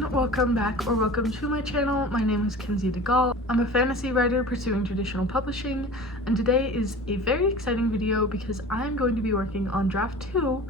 everyone, welcome back or welcome to my channel. My name is kenziedegall. I'm a fantasy writer pursuing traditional publishing, and today is a very exciting video because I'm going to be working on draft 2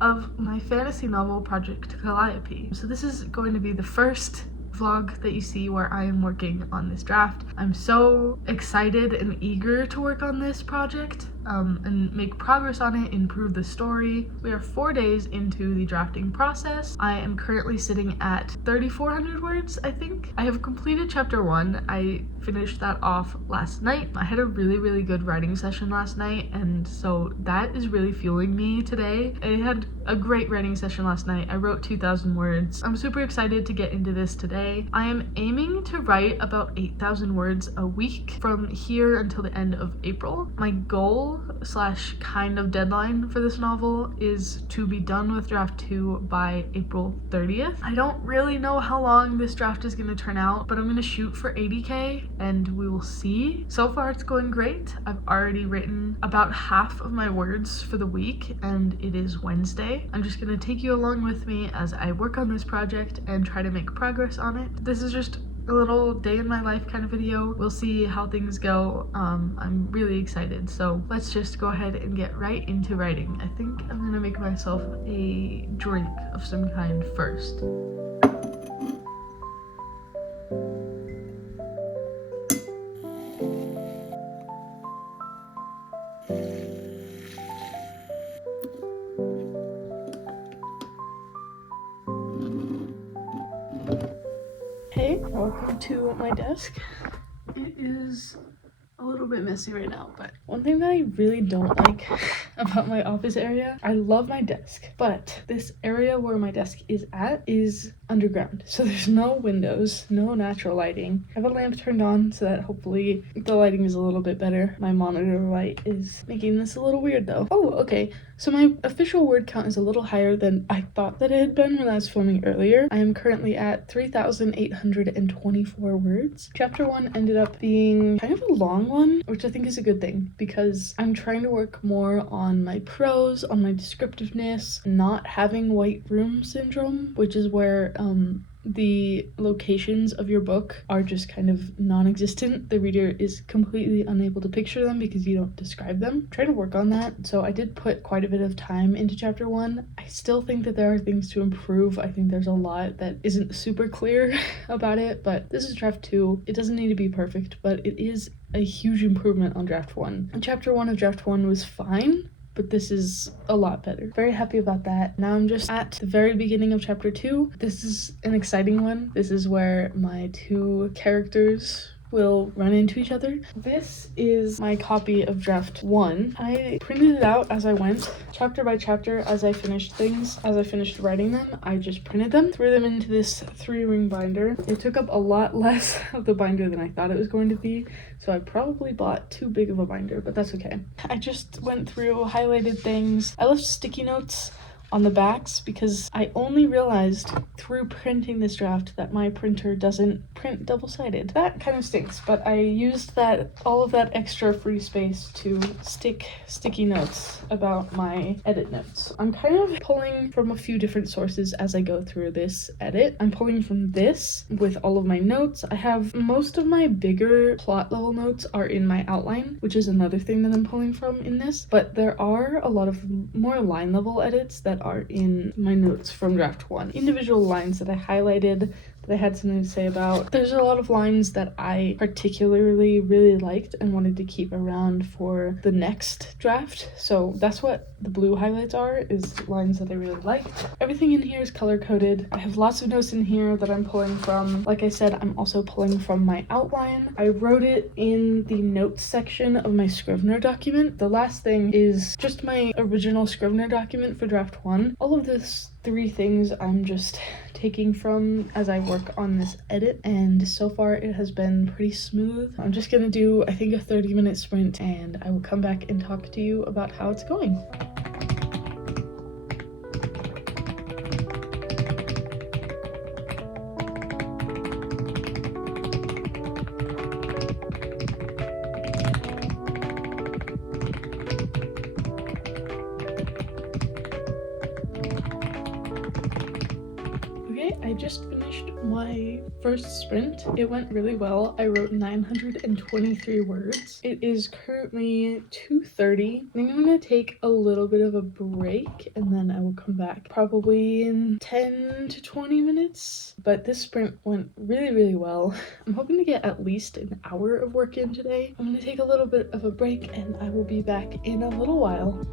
of my fantasy novel Project Calliope. So this is going to be the first vlog that you see where I am working on this draft. I'm so excited and eager to work on this project and make progress on it, improve the story. We are 4 days into the drafting process. I am currently sitting at 3,400 words, I think. I have completed chapter 1. I finished that off last night. I had a really good writing session last night, and so that is really fueling me today. I had a great writing session last night. I wrote 2,000 words. I'm super excited to get into this today. I am aiming to write about 8,000 words a week from here until the end of April. My goal slash kind of deadline for this novel is to be done with draft 2 by April 30th. I don't really know how long this draft is going to turn out, but I'm going to shoot for 80k and we will see. So far it's going great. I've already written about half of my words for the week and it is Wednesday. I'm just going to take you along with me as I work on this project and try to make progress on it. This is just a little day in my life kind of video. We'll see how things go. I'm really excited, so let's just go ahead and get right into writing. I think I'm gonna make myself a drink of some kind first. Hey, welcome to my desk. It is a little bit messy right now, but one thing that I really don't like about my office area, I love my desk, but this area where my desk is at is underground. So there's no windows, no natural lighting. I have a lamp turned on so that hopefully the lighting is a little bit better. My monitor light is making this a little weird though. Oh, okay. So my official word count is a little higher than I thought that it had been when I was filming earlier. I am currently at 3,824 words. Chapter 1 ended up being kind of a long one, which I think is a good thing because I'm trying to work more on my prose, on my descriptiveness, not having white room syndrome, which is where the locations of your book are just kind of non-existent. The reader is completely unable to picture them because you don't describe them. Try to work on that. So I did put quite a bit of time into chapter 1. I still think that there are things to improve. I think there's a lot that isn't super clear about it, but this is draft 2. It doesn't need to be perfect, but it is a huge improvement on draft 1. And chapter 1 of draft 1 was fine, but this is a lot better. Very happy about that. Now I'm just at the very beginning of chapter 2. This is an exciting one. This is where my two characters will run into each other. This is my copy of draft 1. I printed it out as I went, chapter by chapter, as I finished things. As I finished writing them, I just printed them, threw them into this 3-ring binder. It took up a lot less of the binder than I thought it was going to be, so I probably bought too big of a binder, but that's okay. I just went through, highlighted things. I left sticky notes on the backs because I only realized through printing this draft that my printer doesn't print double-sided. That kind of stinks, but I used all of that extra free space to stick sticky notes about my edit notes. I'm kind of pulling from a few different sources as I go through this edit. I'm pulling from this with all of my notes. I have most of my bigger plot level notes are in my outline, which is another thing that I'm pulling from in this, but there are a lot of more line level edits that are in my notes from draft 1. Individual lines that I highlighted that I had something to say about. There's a lot of lines that I particularly really liked and wanted to keep around for the next draft. So that's what the blue highlights are, is lines that I really liked. Everything in here is color coded. I have lots of notes in here that I'm pulling from. Like I said, I'm also pulling from my outline. I wrote it in the notes section of my Scrivener document. The last thing is just my original Scrivener document for draft 1. All of this 3 things I'm just taking from as I work on this edit, and so far it has been pretty smooth. I'm just gonna do, I think, a 30-minute sprint, and I will come back and talk to you about how it's going. I just finished first sprint, it went really well. I wrote 923 words. It is currently 2:30. I think I'm gonna take a little bit of a break and then I will come back probably in 10 to 20 minutes. But this sprint went really well. I'm hoping to get at least an hour of work in today. I'm gonna take a little bit of a break and I will be back in a little while.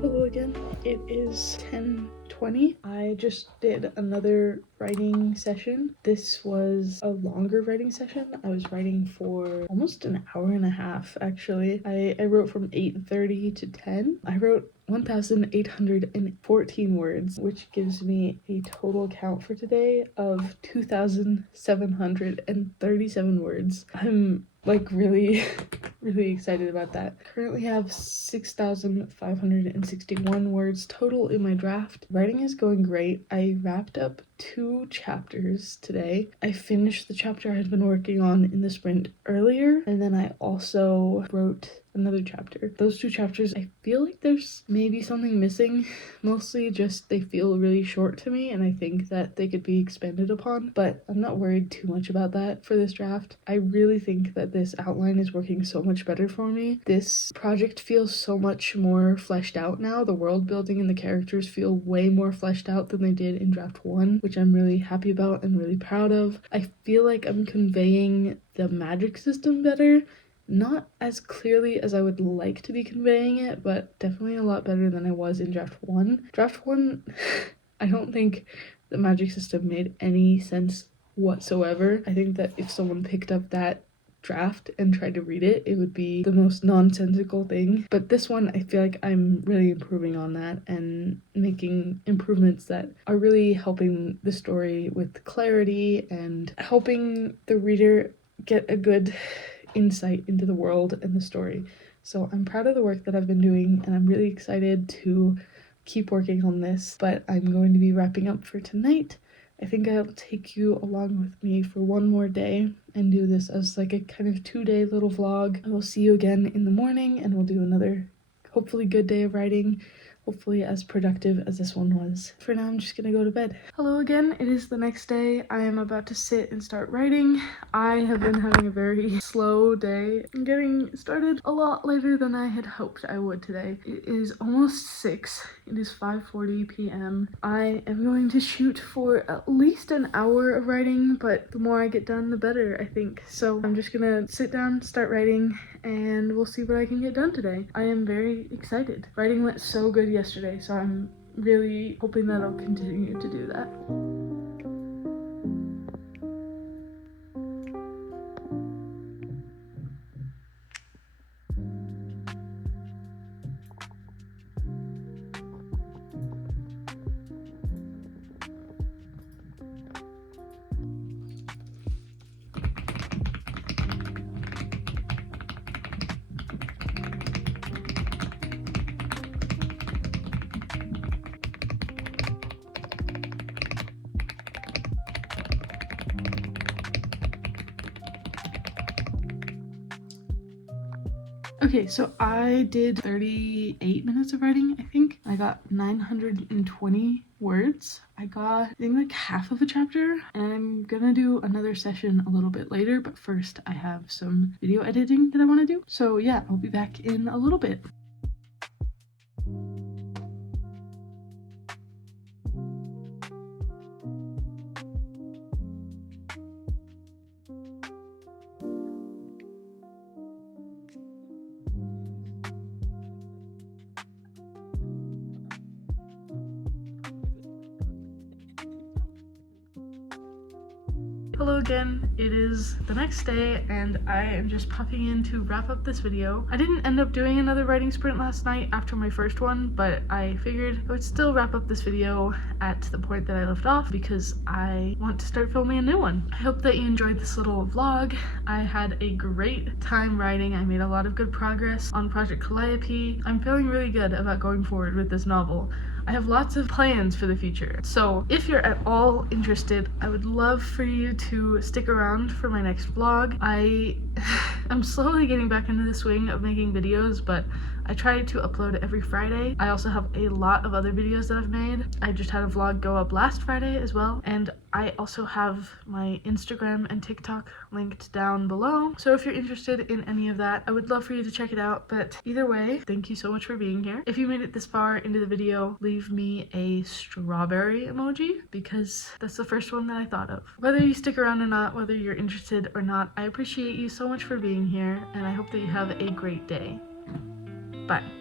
Hello again. It is 10:20. I just did another writing session. This was a longer writing session. I was writing for almost an hour and a half actually. I wrote from 8:30 to 10. I wrote 1,814 words, which gives me a total count for today of 2,737 words. I'm like really excited about that. Currently have 6,561 words total in my draft. Writing is going great. I wrapped up 2 chapters today. I finished the chapter I had been working on in the sprint earlier, and then I also wrote another chapter. Those 2 chapters, I feel like there's maybe something missing. Mostly just they feel really short to me, and I think that they could be expanded upon, but I'm not worried too much about that for this draft. I really think that this outline is working so much better for me. This project feels so much more fleshed out now. The world building and the characters feel way more fleshed out than they did in draft 1, which I'm really happy about and really proud of. I feel like I'm conveying the magic system better. Not as clearly as I would like to be conveying it, but definitely a lot better than I was in draft 1. Draft 1, I don't think the magic system made any sense whatsoever. I think that if someone picked up that draft and tried to read it, it would be the most nonsensical thing. But this one, I feel like I'm really improving on that and making improvements that are really helping the story with clarity and helping the reader get a good insight into the world and the story. So I'm proud of the work that I've been doing, and I'm really excited to keep working on this, but I'm going to be wrapping up for tonight. I think I'll take you along with me for one more day and do this as like a kind of 2-day little vlog. I will see you again in the morning and we'll do another hopefully good day of writing. Hopefully as productive as this one was. For now, I'm just gonna go to bed. Hello again, it is the next day. I am about to sit and start writing. I have been having a very slow day. I'm getting started a lot later than I had hoped I would today. It is almost 6. It is 5:40 p.m. I am going to shoot for at least an hour of writing, but the more I get done, the better, I think. So I'm just gonna sit down, start writing, and we'll see what I can get done today. I am very excited. Writing went so good yesterday, so I'm really hoping that I'll continue to do that. Okay, so I did 38 minutes of writing, I think. I got 920 words. I got, I think, like half of a chapter, and I'm gonna do another session a little bit later, but first I have some video editing that I want to do. So yeah, I'll be back in a little bit. Hello again, it is the next day and I am just popping in to wrap up this video. I didn't end up doing another writing sprint last night after my first one, but I figured I would still wrap up this video at the point that I left off because I want to start filming a new one. I hope that you enjoyed this little vlog. I had a great time writing. I made a lot of good progress on Project Calliope. I'm feeling really good about going forward with this novel. I have lots of plans for the future, so if you're at all interested, I would love for you to stick around for my next vlog. I'm slowly getting back into the swing of making videos, but I try to upload every Friday. I also have a lot of other videos that I've made. I just had a vlog go up last Friday as well, and I also have my Instagram and TikTok linked down below. So if you're interested in any of that, I would love for you to check it out. But either way, thank you so much for being here. If you made it this far into the video, leave me a strawberry emoji because that's the first one that I thought of. Whether you stick around or not, whether you're interested or not, I appreciate you so much for being here, and I hope that you have a great day. Bye.